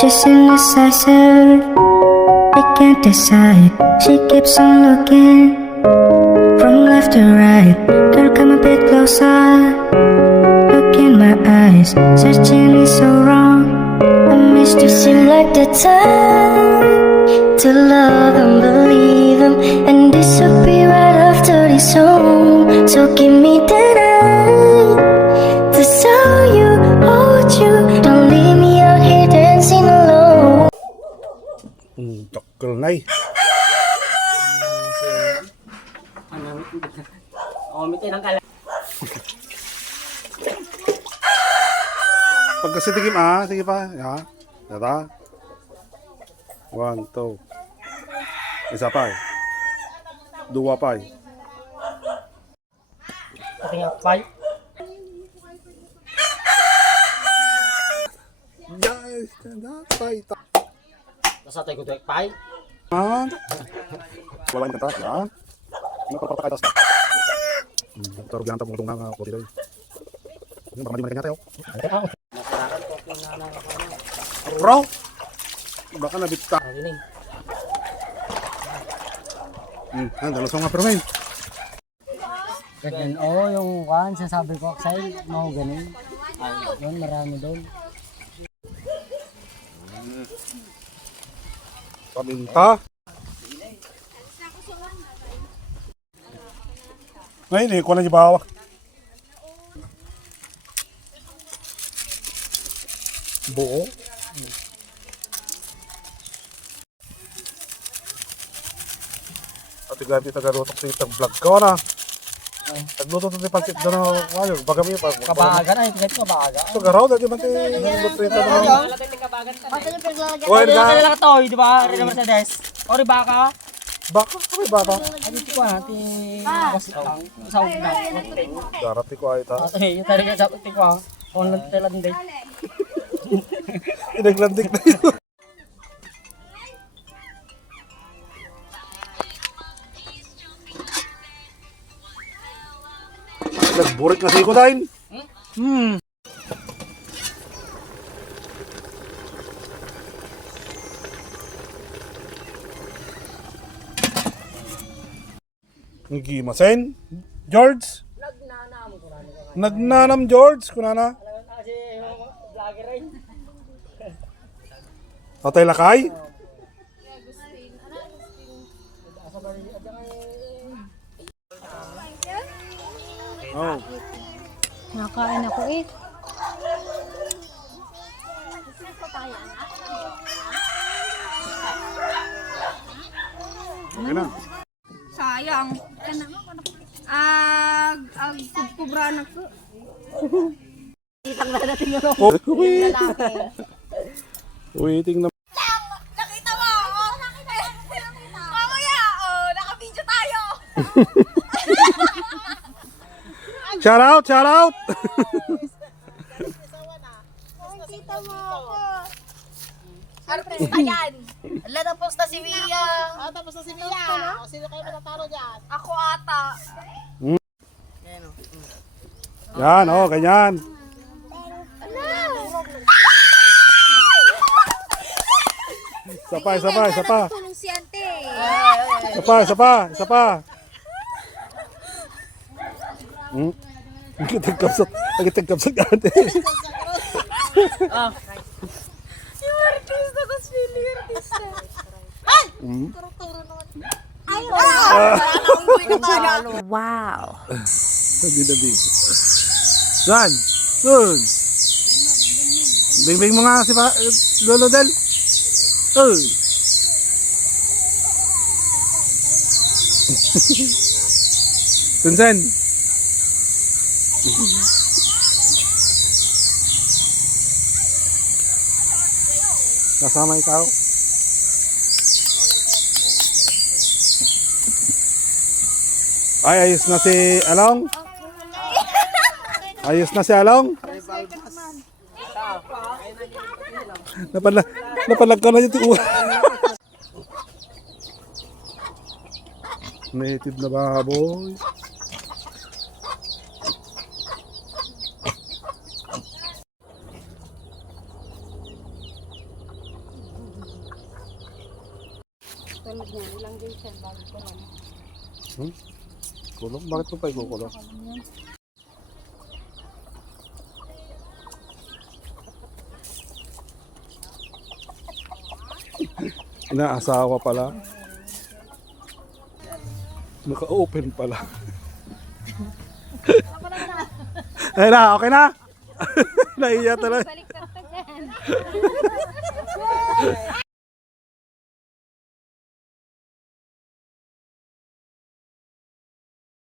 She's indecisive, I can't decide. She keeps on looking from left to right. Girl, come a bit closer, look in my eyes. Searching is so wrong, I missed you. Seem like the time to love and believe him and disappear right after this song. So give me the night to show you, hold you. Don't leave me out here dancing alone. Takal na eh. Pagkasitigim sige pa. Yata. 1, 2. Isa pa eh. 2 pa eh. Guys, pay. Nasa tayo ko ito, pay. Wala yung kanta. Yan. Nagpapapakay tas. Taruh ganta mo itong nga ko dito. Yung baka mali tayo. Bro! Baka nabita. Dalasong nga pero ngayon. Ganyan, yung kan, sasabi ko, Axel, mau ganun. Ay, yun, marami doon. Paminta. Ngayon eh, kung na bawa. Buo. At ganti tagalutok sa itang vlog ko na. Nagluto ito di pansit doon na baga may pag Kabagan, ay, kahit kabagan. so garaw dati man tayo nagluto ito na. Wala ka lang ito, di ba? Rina Mercedes. O, baka. Baka kami bata. Ay, dito ko natin. Wasitang. Sawag na. Darati ko ay ta. Ay, yung talaga sa pati ko. Online talanday. Inaglandik na yun. Nagburik na si ko dahil. Gimasen? George? Nagnanam George? Kunana? Kasi yung vlogger rin. Tatay lakay? Oh. Nakain ako eh. Okay na. Sayang. Kubra na ko. Oh, waiting na. Nakita mo ako? Mamaya, naka-video tayo. Shout out, shout out. Nakita mo ako. Artista yan. Ala, tapos na si Mia. Tapos na si Mia. Sino kayo matataro dyan? Ako ata. Yan, oh, ganyan. Isa pa, isa pa, isa pa. Tulong si ante. Isa pa, isa pa, isa pa. Nagitagkapsat ka ate. Yung artista ko, feeling artista. Ay! Turo-turo naman. Ay! Wala akong buhay na tayo. Wow. Sabi. Saan? Saan? Bing-bing mo nga si Lolo Del. Oh. Tunsen. Kasama ikaw. Ay, ayos na si Along. Ayos na si Along. Napalag ka na yung tuwa. Native na baboy. Tulad niya, ilang days yan, bago ko lang. Kulong? Bakit mo pa ikukulong? Inaasawa pala. Naka-open pala. Ayun na, okay na? Naiya talaga. Balik sa to dyan.